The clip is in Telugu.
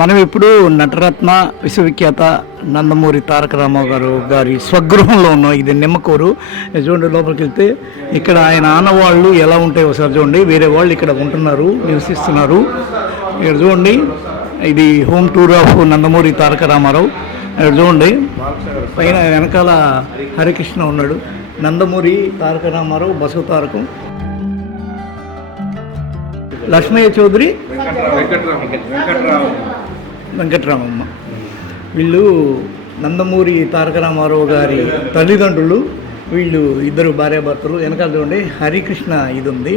మనం ఇప్పుడు నటరత్న విశ్వవిఖ్యాత నందమూరి తారక రామారావు గారి స్వగృహంలో ఉన్నాం. ఇది నిమ్మకూరు. చూడండి, లోపలికి వెళ్తే ఇక్కడ ఆయన ఆనవాళ్ళు ఎలా ఉంటాయో ఒకసారి చూడండి. వేరే వాళ్ళు ఇక్కడ ఉంటున్నారు, నివసిస్తున్నారు. ఇక్కడ చూడండి, ఇది home tour of Nandamuri Taraka Ramarao. ఇక్కడ చూడండి, పైన వెనకాల హరికృష్ణ ఉన్నాడు. నందమూరి తారక రామారావు, బసవ తారకం, లక్ష్మయ్య చౌదరి, వెంకట్రామమ్మ. వీళ్ళు నందమూరి తారక రామారావు గారి తల్లిదండ్రులు. వీళ్ళు ఇద్దరు భార్యాభర్తలు. వెనకాల చూడండి హరికృష్ణ ఇది ఉంది.